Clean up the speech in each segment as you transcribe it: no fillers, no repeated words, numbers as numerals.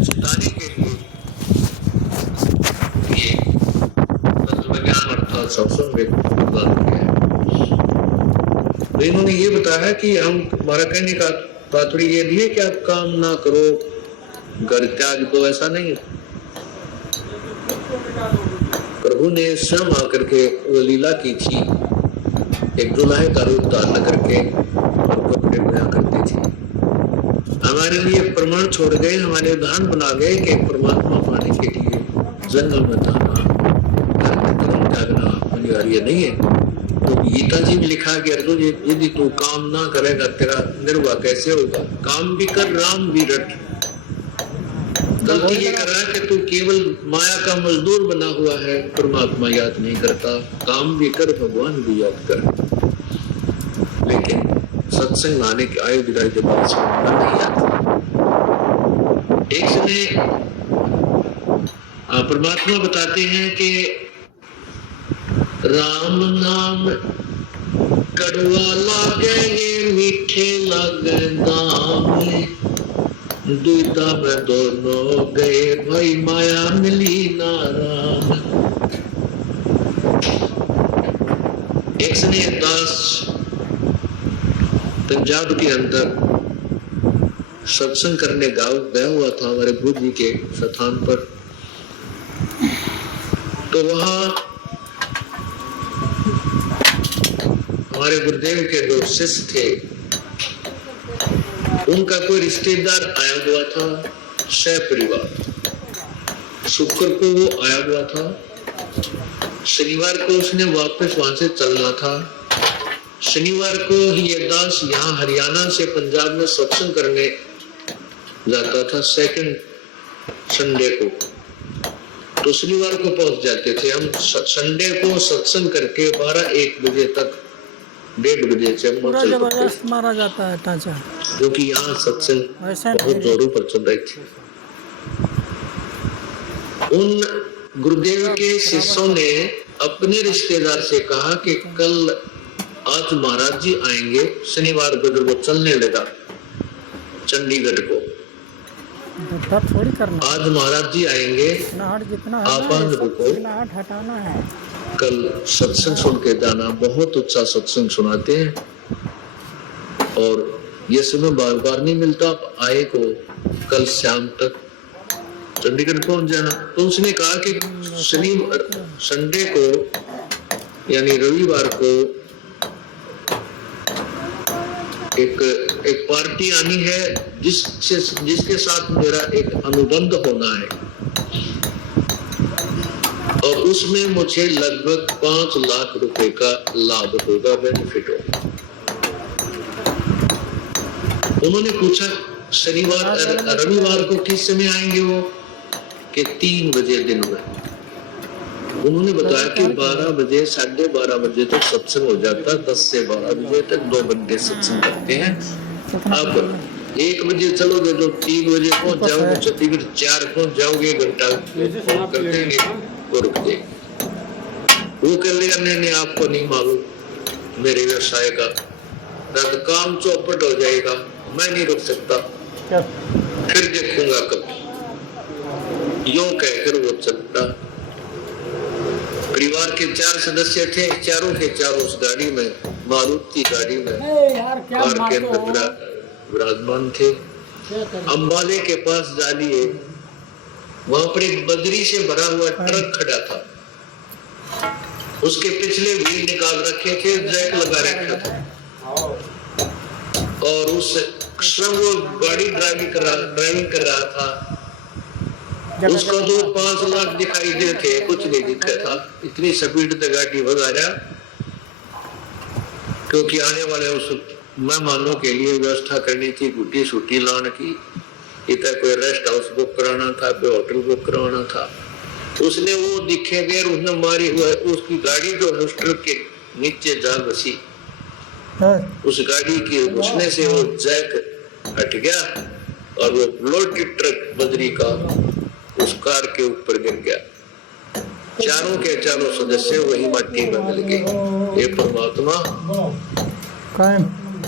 जिताने के लिए ये तत्वज्ञान अर्थात सत्संग प्रदान किया है। तो इन्होंने ये बताया कि हमारा कहने का तात्पर्य ये नहीं है कि आप काम ना करो, घर त्याग दो, ऐसा नहीं है। प्रभु ने स्वयं आकर के वो लीला की थी, एक दुल्हे का रूप धारण करके और कपड़े बना करती थी। हमारे लिए प्रमाण छोड़ गए, हमारे उदाहरण बना गए कि परमात्मा पाने के लिए जंगल में जाना, घर में कर्म त्यागना अनिवार्य नहीं है। तो गीता जी में लिखा कि अर्जुन यदि तू काम ना करेगा तेरा निर्वाह कैसे होगा? काम भी कर, राम भी रट। गलती ये कर रहा है कि तू केवल माया का मजदूर बना हुआ है, परमात्मा याद नहीं करता। काम भी कर, भगवान भी याद कर। लेकिन सत्संग आने के आए विदाई के बाद से नहीं आता। एक समय परमात्मा बताते हैं कि राम नाम कड़वा लागे मीठे लागे दाम, दुविधा में दोनों गए भाई माया मिली ना राम। एक समय दास पंजाब के अंदर सत्संग करने गया हुआ था हमारे गुरु जी के स्थान पर। तो वहां हमारे गुरुदेव के जो शिष्य थे उनका कोई रिश्तेदार आया हुआ था, सह परिवार। शुक्र को वो आया हुआ था, शनिवार को उसने वापस वहां से चलना था। शनिवार को ये दास यहाँ हरियाणा से पंजाब में सत्संग करने जाता था, सेकंड संडे को। तो शनिवार को पहुंच जाते थे हम। संडे को सत्संग करके 12-1 बजे तक, 1:30 बजे से पूरा जबरदस्त मारा जाता है टांचा, क्योंकि यहाँ सत्संग बहुत जोरों पर चल रही थी। उन गुरुदेव के शिष्यों ने अपने रिश्तेदार से कहा कि कल आज महाराज जी आएंगे, शनिवार को जब वो चलने लगा चंडीगढ़ को, थोड़ी करना। आज महाराज जी आएंगे, आप रुको, हटाना है। कल सत्संग सुन के जाना, बहुत अच्छा सत्संग सुनाते हैं और ये समय बार बार नहीं मिलता, आप आए को कल शाम तक चंडीगढ़ पहुंच जाना। तो उसने कहा कि संडे को यानी रविवार को एक पार्टी आनी है जिसके साथ मेरा एक अनुबंध होना है और उसमें मुझे लगभग 5 लाख रुपए का लाभ होगा, बेनिफिट होगा। उन्होंने पूछा रविवार को किस समय आएंगे वो? कि 3 बजे दिन में। उन्होंने बताया कि 12 बजे 12:30 बजे तक सत्संग हो जाता, 10 से 12 बजे तक 2 घंटे सत्संग करते हैं। अब 1 बजे चलोगे तो 3 बजे पहुंच जाओगे, चंडीगढ़ 4 पहुंच जाओगे, 1 घंटा कर देंगे, वो रुक जाएंगे। वो कर लिया, नहीं आपको नहीं मालूम मेरे व्यवसाय का, काम चौपट हो जाएगा, मैं नहीं रुक सकता, फिर देखूंगा कभी। यूं कहकर वो चलता। परिवार के 4 सदस्य थे, चारों के चारों उस गाड़ी में, मारुति गाड़ी में कार के अंदर विराजमान थे। अंबाले के पास जा लिए, वहां पर एक बजरी से भरा हुआ ट्रक खड़ा था, उसके पिछले व्हील निकाल रखे थे, जैक लगा रखा था और उस स्वयं वो गाड़ी ड्राइविंग कर रहा था। उसको तो 5 लाख दिखाई दे थे, कुछ नहीं दिखा था, इतनी स्पीड से गाड़ी भगा रहा, क्योंकि आने वाले उस मेहमानों के लिए व्यवस्था करनी थी, गुड्डी छुट्टी लाने की, इधर कोई रेस्ट हाउस बुक कराना था, कोई होटल बुक कराना था। उसने वो दिखे गए, उसने मारी हुआ उसकी गाड़ी जो है उस ट्रक के नीचे जा बसी। उस गाड़ी की घुसने से वो जैक हट गया और वो लोडेड ट्रक बजरी का उस कार के ऊपर गिर गया। चारों के चारों सदस्य वही मट्टी में मिल गए। ये परमात्मा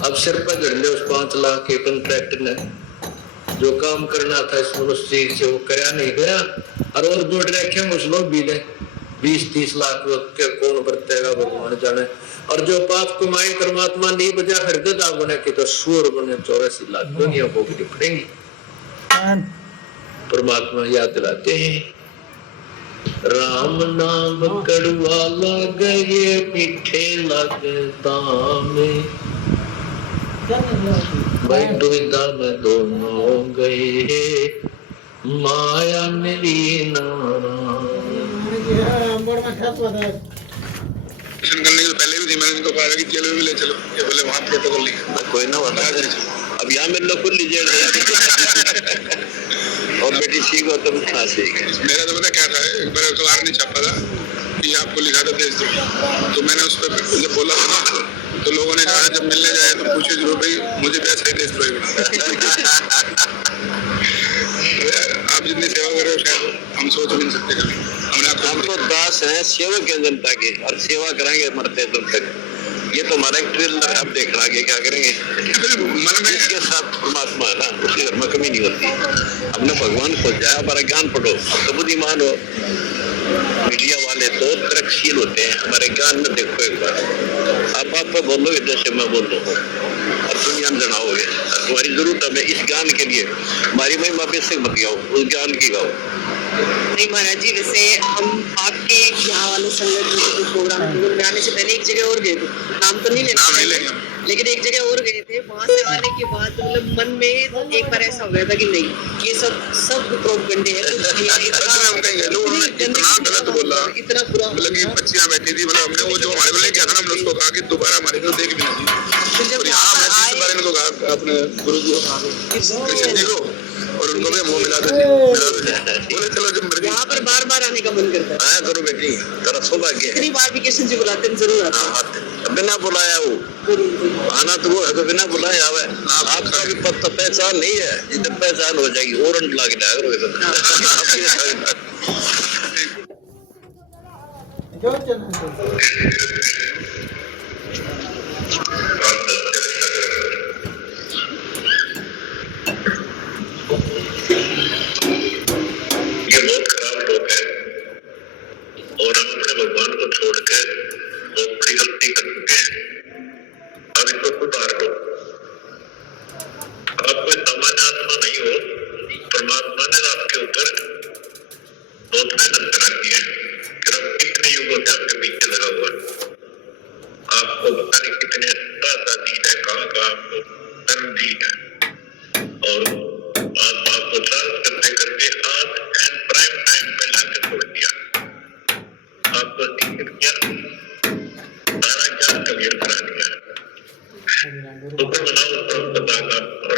अब सिर पर गड़ ले उस 5 लाख के कंट्रैक्टर ने, जो काम करना था इस मनुष्य शरीर से वो करया नहीं गया, और बोल रखे उस लोग भी ले 20-30 लाख के कौन बरतेगा भगवान जाने। और जो पाप कमाई परमात्मा नहीं बजा हरगत बने की तो सूर बने 84 लाख दुनिया भोगनी पड़ेगी। परमात्मा याद दिलाते हैं, राम नाम कड़वा लागे ये मीठे लागे दामे, भाई दुविधा में दोनों गए माया मेरी नारायण। करने के पहले भी थी, मैंने इनको कहा कि जेल में भी ले चलो, ये बोले वहाँ प्रोटोकॉल नहीं। कोई ना बता, अब यहाँ मेरे लोग खुद लीजिए और बेटी ठीक हो तब खा सीखे। मेरा तो पता क्या था, एक बार अखबार ने छापा था कि आपको लिखा था भेज दो, तो मैंने उस पर जब बोला था ना तो लोगों ने कहा जब मिलने जाए तो पूछे जरूर भाई मुझे पैसा ही देश आप जितनी सेवा कर रहे हो शायद हम सोच भी नहीं सकते कभी। हम तो दास हैं सेवक हैं जनता के, और सेवा कराएंगे मरते दम तक। ये तो हमारा एक ट्रेलर, अब देखना आगे क्या करेंगे। मन में इसके साथ परमात्मा है ना, उसके घर में कमी नहीं होती। अपने भगवान को जाए, हमारा ज्ञान पढ़ो तो बुद्धिमान हो। मीडिया वाले तो तरक्शील होते हैं, हमारे ज्ञान में देखो एक बार आप बोलो जैसे मैं बोल रहा हूँ, अब दुनिया में जनाओगे। तुम्हारी जरूरत है इस ज्ञान के लिए, हमारी महिमा बेशक मत गाओ, उस ज्ञान की गाओ। नहीं महाराज जी, वैसे हम आपके यहाँ वाले संगत प्रोग्राम में आने से पहले एक जगह और गए थे, नाम तो नहीं लेना चाहिए, लेकिन एक जगह और गए थे। वहाँ से आने के बाद मतलब मन में एक बार ऐसा हो गया था कि नहीं ये सब प्रोपगंडे हैं, इतना बुरा मतलब कि बच्चियां बैठी थी, मतलब हमने वो जो हमारे को लेके आया था ना, हमने उसको कहा कि दोबारा हमारे को देख भी नहीं। और यहाँ मैं जिस बारे में तो कहा अपने गुरु जी कृष्ण जी को, और उनको भी मुंह मिला दो, बोले चलो जब मर्जी। यहाँ पर बार बार आने का मन करता है। आया करो बेटी, तेरा सौभाग्य है। इतनी बार भी कृष्ण जी बुलाते हैं जरूर आते हैं। बिना बुलाया वो आना तो वो है, तो बिना बुलाए आवे। आपका भी पता पहचान नहीं है, जिधर पहचान हो जाएगी ओरंट लाके ये बहुत खराब लोग हैं, और हम अपने भगवान को छोड़कर बहुत बड़ी गलती करते हैं। अब इनको सुधार लो। आप कोई सामान्य आत्मा नहीं हो, परमात्मा ने आपके ऊपर बहुत मेहनत रखी है। कितने युगों से आपके पीछे लगा हुआ है, आपको पता नहीं कितने साथ दी है, कहाँ आपको धर्म दी है, और आपको ट्रांस करते करते आज एंड प्राइम टाइम पे लाके छोड़ दिया। आपको शिक्षित किया, सारा ज्ञान क्लियर करा दिया। तो फिर बनाओ पता का और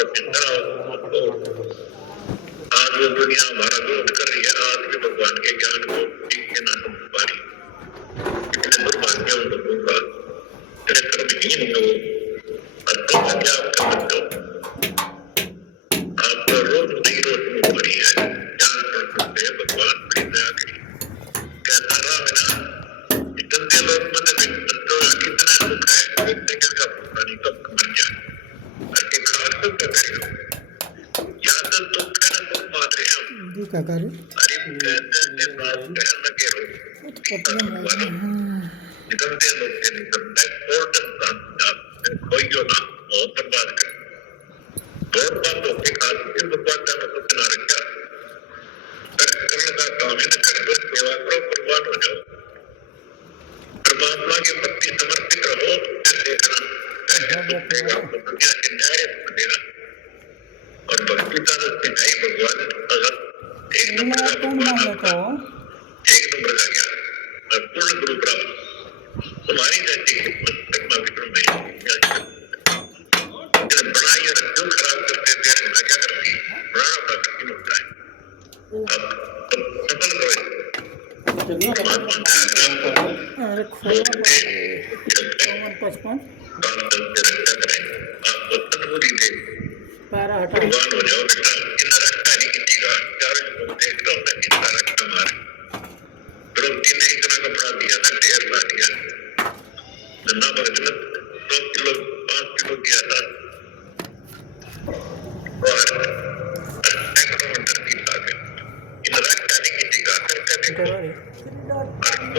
आज वो दुनिया हमारा विरोध कर रही है, आज भी भगवान के ज्ञान को ठीक से ना समझ पा रही। इतने दुर्भाग्य उन लोगों का, इतने कर्महीन हो, अर्थों का क्या आप कर सकते हो? आप रोज नहीं रोज हो रही है, ज्ञान पढ़ सकते हैं, भगवान बड़ी दया करी। कहता रहा है ना, इतने लोग मतलब कितना दुख है, इतने क्या पता नहीं कब मर गया। अरे खास तो क्या करेगा, याद तो कहना बहुत मार रहे हैं। क्या करूं? अरे कहते बात कहने लगे हो, निकलते लोग के निकलते कोई जो ना बहुत बर्बाद कर बहुत बात होती खास के भगवान का मतलब ना रखा करने का काम है, करो सेवा करो, कुर्बान हो जाओ, परमात्मा के प्रति समर्पित रहो। देखना दुनिया के न्याय बनेगा, और भक्ति का न्याय भगवान अगर एक नंबर का भगवान एक नंबर का क्या पूर्ण गुरु प्राप्त, तुम्हारी जैसी करना विक्रम नहीं बड़ा ये रक्तों खराब करते थे, क्या करती बड़ा बड़ा कठिन होता है। अब सफल अरे आपको सदबुद्धि दे, पैरा हटा भगवान हो जाओ बेटा। इतना रखता नहीं किसी का, चारों को देख रहा हूँ कितना रखता मारे, द्रौपदी ने इतना कपड़ा दिया था, ढेर ला दिया, नन्ना भगत 2 किलो 5 किलो दिया था, और सुबंतर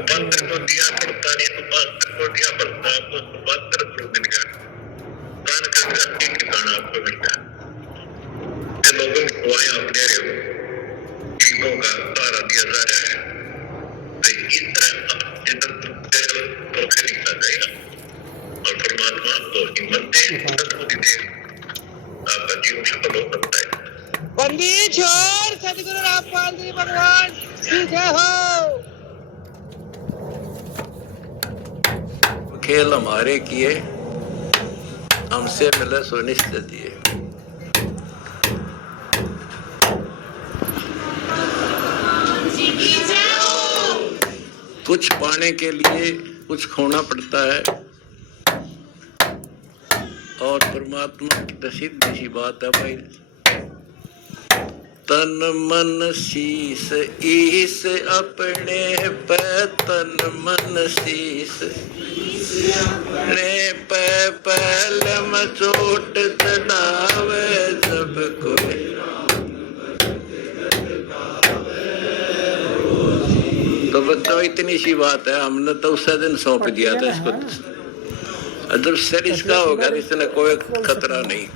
को दिया पड़तानी, सुबंतर को दिया प्रस्ताव को, सुबंतर गुरु मिल गया, प्राण का एक ठिकाना आपको मिल गया। ये लोगों की दुआएं आप ले रहे हो, ईगो का सहारा दिया जा रहा है, तो इस तरह धोखे निकला जाएगा और परमात्मा आपको हिम्मत दे, सद्बुद्धि दे, आपका जीवन सफल हो सकता है। बंदी छोड़, सदगुरु रामपाल जी भगवान सीधे हो। खेल हमारे किए, हमसे मिले सो निश्चय दिए। कुछ पाने के लिए कुछ खोना पड़ता है, और परमात्मा की तो सीधी सी बात है भाई, तन मन शीस ईस अपने पे, तन मन शीस अपने पे, पहलम चोट चढ़ावे सब कोई। तो बच्चों इतनी सी बात है, हमने तो उस दिन सौंप दिया था इसको। अगर सर इसका होगा इसने कोई खतरा नहीं।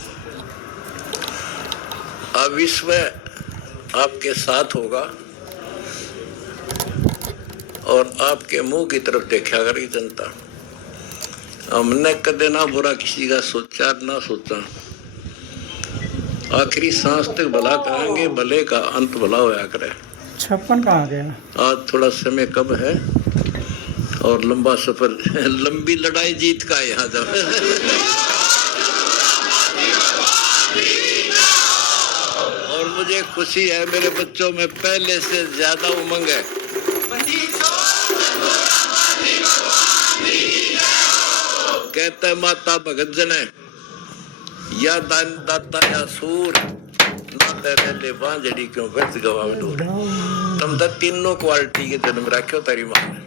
अब विश्व आपके साथ होगा और आपके मुंह की तरफ देखा करेगी जनता। हमने कदे ना बुरा किसी का सोचा ना सोचा, आखिरी सांस तक भला करेंगे, भले का अंत भला होया करे। 56 कहाँ गया? आज थोड़ा समय कम है और लंबा सफर, लंबी लड़ाई जीत का है यहाँ जब। और मुझे खुशी है, मेरे बच्चों में पहले से ज्यादा उमंग है। कहते माता भगत जन है, या दान दाता या सूर, ना तेरे ले बांझड़ी क्यों व्यर्थ गवावे दूर। तुम तो तीनों क्वालिटी के जन्म रखे तारी माँ ने।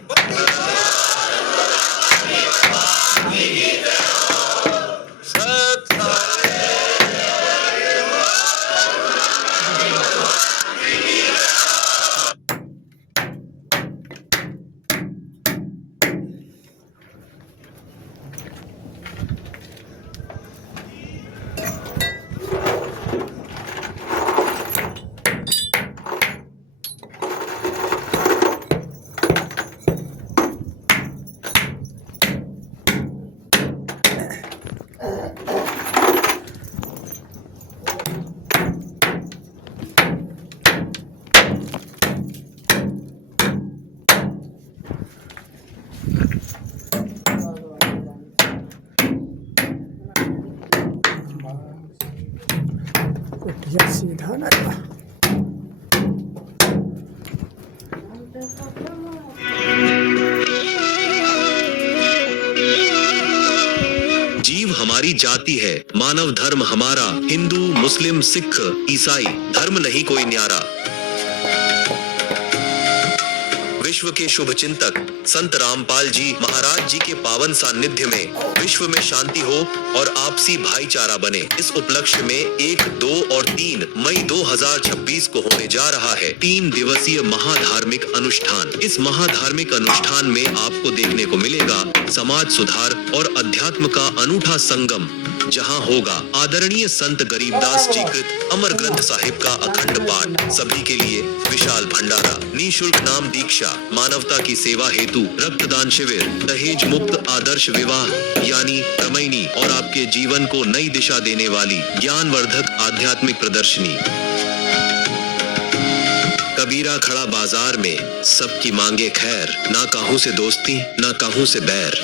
सीधा लगा। जीव हमारी जाति है, मानव धर्म हमारा, हिंदू मुस्लिम सिख ईसाई धर्म नहीं कोई न्यारा। विश्व के शुभ चिंतक संत रामपाल जी महाराज जी के पावन सानिध्य में विश्व में शांति हो और आपसी भाईचारा बने। इस उपलक्ष्य में 1, 2 और 3 मई 2026 को होने जा रहा है 3 दिवसीय महाधार्मिक अनुष्ठान। इस महाधार्मिक अनुष्ठान में आपको देखने को मिलेगा समाज सुधार और अध्यात्म का अनूठा संगम, जहां होगा आदरणीय संत गरीबदास जी कृत अमर ग्रंथ साहिब का अखंड पाठ। सभी के लिए विशाल भंडारा, निःशुल्क नाम दीक्षा, मानवता की सेवा हेतु रक्तदान शिविर, दहेज मुक्त आदर्श विवाह यानी रमैनी और आपके जीवन को नई दिशा देने वाली ज्ञानवर्धक आध्यात्मिक प्रदर्शनी। कबीरा खड़ा बाजार में सबकी मांगे खैर, ना काहू से दोस्ती ना काहू से बैर।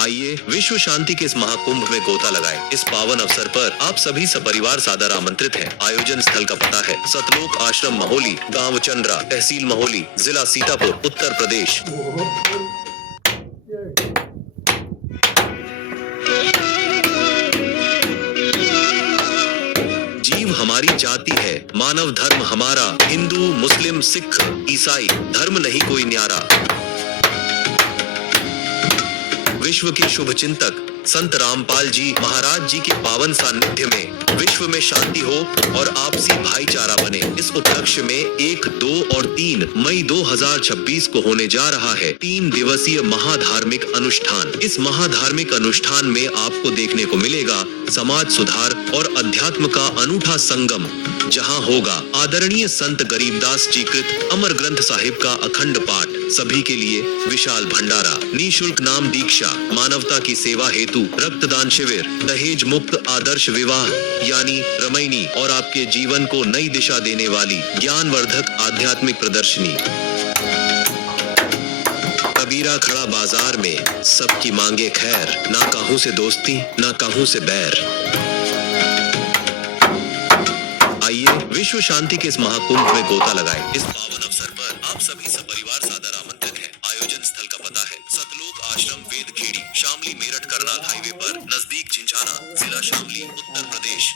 आइए विश्व शांति के इस महाकुंभ में गोता लगाएं। इस पावन अवसर पर आप सभी सपरिवार सादर आमंत्रित हैं। आयोजन स्थल का पता है सतलोक आश्रम महोली, गांव चंद्रा, तहसील महोली, जिला सीतापुर, उत्तर प्रदेश। जीव हमारी जाति है, मानव धर्म हमारा, हिंदू मुस्लिम सिख ईसाई धर्म नहीं कोई न्यारा। विश्व के शुभ चिंतक संत रामपाल जी महाराज जी के पावन सानिध्य में विश्व में शांति हो और आपसी भाईचारा बने। इस उपलक्ष्य में 1, 2 और 3 मई 2026 को होने जा रहा है 3 दिवसीय महाधार्मिक अनुष्ठान। इस महाधार्मिक अनुष्ठान में आपको देखने को मिलेगा समाज सुधार और अध्यात्म का अनूठा संगम, जहां होगा आदरणीय संत गरीबदास जी कृत अमर ग्रंथ साहिब का अखंड पाठ, सभी के लिए विशाल भंडारा, निःशुल्क नाम दीक्षा, मानवता की सेवा हेतु रक्तदान शिविर, दहेज मुक्त आदर्श विवाह यानी रमैनी और आपके जीवन को नई दिशा देने वाली ज्ञानवर्धक आध्यात्मिक प्रदर्शनी। कबीरा खड़ा बाजार में सबकी मांगे खैर, ना काहू से दोस्ती ना काहू से बैर। आइए विश्व शांति के इस महाकुंभ में गोता लगाएं। इस पावन अवसर पर आप सभी सपरिवार सादर आमंत्रित हैं। आयोजन स्थल का पता है सतलोक आश्रम वेदखेड़ी, शामली मेरठ करनाल हाईवे पर, नजदीक झिंझाना, जिला शामली, उत्तर प्रदेश।